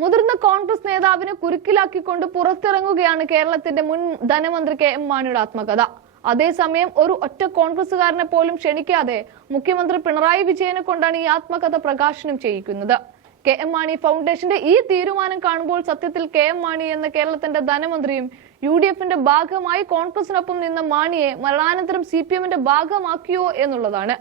മുതിർന്ന കോൺഗ്രസ് നേതാവിനെ കുരുക്കിലാക്കിക്കൊണ്ട് പുറത്തിറങ്ങുകയാണ് കേരളത്തിന്റെ മുൻ ധനമന്ത്രി കെ എം മാണിയുടെ ആത്മകഥ. അതേസമയം ഒരു ഒറ്റ കോൺഗ്രസുകാരനെ പോലും ക്ഷണിക്കാതെ മുഖ്യമന്ത്രി പിണറായി വിജയനെ കൊണ്ടാണ് ഈ ആത്മകഥ പ്രകാശനം ചെയ്യിക്കുന്നത്. കെ എം മാണി ഫൗണ്ടേഷന്റെ ഈ തീരുമാനം കാണുമ്പോൾ സത്യത്തിൽ കെ എം മാണി എന്ന കേരളത്തിന്റെ ധനമന്ത്രിയും യു ഡി എഫിന്റെ ഭാഗമായി കോൺഗ്രസിനൊപ്പം നിന്ന മാണിയെ മരണാനന്തരം സി പി എമ്മിന്റെ ഭാഗമാക്കിയോ എന്നുള്ളതാണ്.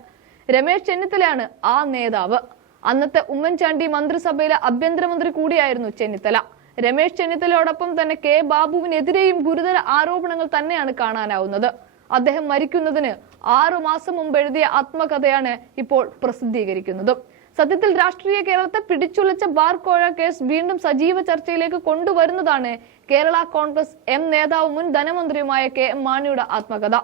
രമേശ് ചെന്നിത്തലയാണ് ആ നേതാവ്. അന്നത്തെ ഉമ്മൻചാണ്ടി മന്ത്രിസഭയിലെ ആഭ്യന്തരമന്ത്രി കൂടിയായിരുന്നു ചെന്നിത്തല. രമേശ് ചെന്നിത്തലയോടൊപ്പം തന്നെ കെ ബാബുവിനെതിരെയും ഗുരുതര ആരോപണങ്ങൾ തന്നെയാണ് കാണാനാവുന്നത്. അദ്ദേഹം മരിക്കുന്നതിന് ആറു മാസം മുമ്പ് എഴുതിയ ആത്മകഥയാണ് ഇപ്പോൾ പ്രസിദ്ധീകരിക്കുന്നത്. സത്യത്തിൽ രാഷ്ട്രീയ കേരളത്തെ പിടിച്ചുലച്ച ബാർ കോഴ കേസ് വീണ്ടും സജീവ ചർച്ചയിലേക്ക് കൊണ്ടുവരുന്നതാണ് കേരള കോൺഗ്രസ് എം നേതാവും മുൻ ധനമന്ത്രിയുമായ കെ എം മാണിയുടെ ആത്മകഥ.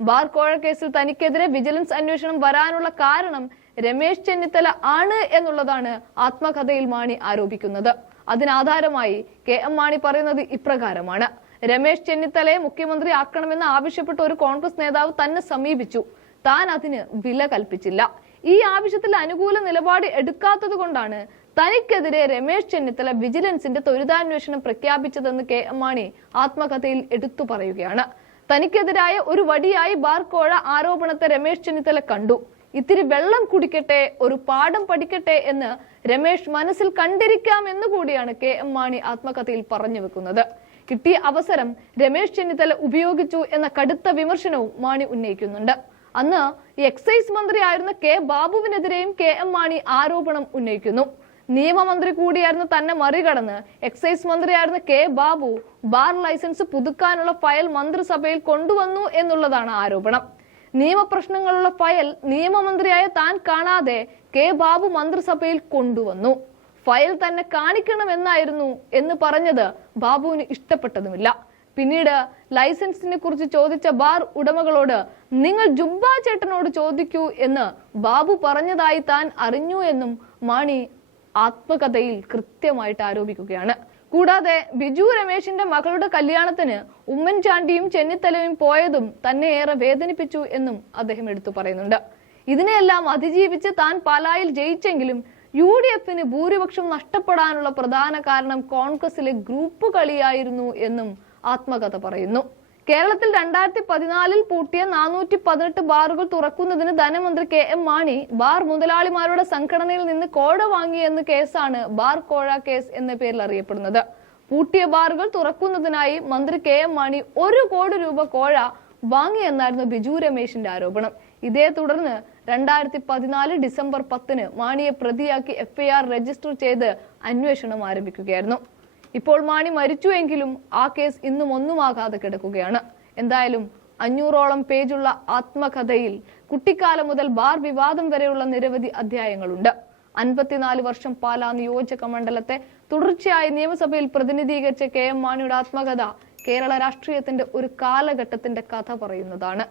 ബാർ കോഴ കേസിൽ തനിക്കെതിരെ വിജിലൻസ് അന്വേഷണം വരാനുള്ള കാരണം രമേശ് ചെന്നിത്തല ആണ് എന്നുള്ളതാണ് ആത്മകഥയിൽ മാണി ആരോപിക്കുന്നത്. അതിനാധാരമായി കെ എം മാണി പറയുന്നത് ഇപ്രകാരമാണ്. രമേശ് ചെന്നിത്തലയെ മുഖ്യമന്ത്രി ആക്കണമെന്ന് ആവശ്യപ്പെട്ട ഒരു കോൺഗ്രസ് നേതാവ് തന്നെ സമീപിച്ചു. താൻ അതിന് വില കൽപ്പിച്ചില്ല. ഈ ആവശ്യത്തിൽ അനുകൂല നിലപാട് എടുക്കാത്തത് കൊണ്ടാണ് തനിക്കെതിരെ രമേശ് ചെന്നിത്തല വിജിലൻസിന്റെ ത്വരിതാന്വേഷണം പ്രഖ്യാപിച്ചതെന്ന് കെ എം മാണി ആത്മകഥയിൽ എടുത്തു പറയുകയാണ്. തനിക്കെതിരായ ഒരു വടിയായി ബാർ കോഴ ആരോപണത്തെ രമേശ് ചെന്നിത്തല കണ്ടു. ഇത്തിരി വെള്ളം കുടിക്കട്ടെ ഒരു പാഠം പഠിക്കട്ടെ എന്ന് രമേശ് മനസ്സിൽ കണ്ടിരിക്കാം എന്ന് കൂടിയാണ് കെ എം മാണി ആത്മകഥയിൽ പറഞ്ഞു വെക്കുന്നത്. കിട്ടിയ അവസരം രമേശ് ചെന്നിത്തല ഉപയോഗിച്ചു എന്ന കടുത്ത വിമർശനവും മാണി ഉന്നയിക്കുന്നുണ്ട്. അന്ന് എക്സൈസ് മന്ത്രിയായിരുന്ന കെ ബാബുവിനെതിരെയും കെ എം മാണി ആരോപണം ഉന്നയിക്കുന്നു. നിയമമന്ത്രി കൂടിയായിരുന്ന തന്നെ മറികടന്ന്. എക്സൈസ് മന്ത്രിയായിരുന്ന കെ ബാബു ബാർ ലൈസൻസ് പുതുക്കാനുള്ള ഫയൽ മന്ത്രിസഭയിൽ കൊണ്ടുവന്നു എന്നുള്ളതാണ് ആരോപണം. നിയമപ്രശ്നങ്ങളുള്ള ഫയൽ നിയമമന്ത്രിയായ താൻ കാണാതെ കെ ബാബു മന്ത്രിസഭയിൽ കൊണ്ടുവന്നു. ഫയൽ തന്നെ കാണിക്കണമെന്നായിരുന്നു എന്ന് പറഞ്ഞത് ബാബുവിന് ഇഷ്ടപ്പെട്ടതുമില്ല. പിന്നീട് ലൈസൻസിനെ കുറിച്ച് ചോദിച്ച ബാർ ഉടമകളോട് നിങ്ങൾ ജുബ്ബ ചേട്ടനോട് ചോദിക്കൂ എന്ന് ബാബു പറഞ്ഞതായി താൻ അറിഞ്ഞു എന്നും മാണി ആത്മകഥയിൽ കൃത്യമായിട്ട് ആരോപിക്കുകയാണ്. കൂടാതെ ബിജു രമേശിന്റെ മകളുടെ കല്യാണത്തിന് ഉമ്മൻചാണ്ടിയും ചെന്നിത്തലയും പോയതും തന്നെ ഏറെ വേദനിപ്പിച്ചു എന്നും അദ്ദേഹം എടുത്തു പറയുന്നുണ്ട്. ഇതിനെയെല്ലാം അതിജീവിച്ച് താൻ പാലായിൽ ജയിച്ചെങ്കിലും യു ഡി എഫിന് ഭൂരിപക്ഷം നഷ്ടപ്പെടാനുള്ള പ്രധാന കാരണം കോൺഗ്രസിലെ ഗ്രൂപ്പ് കളിയായിരുന്നു എന്നും ആത്മകഥ പറയുന്നു. കേരളത്തിൽ രണ്ടായിരത്തി പതിനാലിൽ പൂട്ടിയ നാനൂറ്റി പതിനെട്ട് ബാറുകൾ തുറക്കുന്നതിന് ധനമന്ത്രി കെ എം മാണി ബാർ മുതലാളിമാരുടെ സംഘടനയിൽ നിന്ന് കോഴ വാങ്ങിയെന്ന കേസാണ് ബാർ കോഴ കേസ് എന്ന പേരിൽ അറിയപ്പെടുന്നത്. പൂട്ടിയ ബാറുകൾ തുറക്കുന്നതിനായി മന്ത്രി കെ എം മാണി ഒരു കോടി രൂപ കോഴ വാങ്ങിയെന്നായിരുന്നു ബിജു രമേശിന്റെ ആരോപണം. ഇതേ തുടർന്ന് രണ്ടായിരത്തി പതിനാല് ഡിസംബർ പത്തിന് മാണിയെ പ്രതിയാക്കി എഫ്ഐആർ രജിസ്റ്റർ ചെയ്ത് അന്വേഷണം ആരംഭിക്കുകയായിരുന്നു. ഇപ്പോൾ മാണി മരിച്ചുവെങ്കിലും ആ കേസ് ഇന്നും ഒന്നുമാകാതെ കിടക്കുകയാണ്. എന്തായാലും അഞ്ഞൂറോളം പേജുള്ള ആത്മകഥയിൽ കുട്ടിക്കാലം മുതൽ ബാർ വിവാദം വരെയുള്ള നിരവധി അധ്യായങ്ങളുണ്ട്. അൻപത്തിനാല് വർഷം പാലാ നിയോജക മണ്ഡലത്തെ തുടർച്ചയായി നിയമസഭയിൽ പ്രതിനിധീകരിച്ച കെ എം മാണിയുടെ ആത്മകഥ കേരള രാഷ്ട്രീയത്തിന്റെ ഒരു കാലഘട്ടത്തിന്റെ കഥ പറയുന്നതാണ്.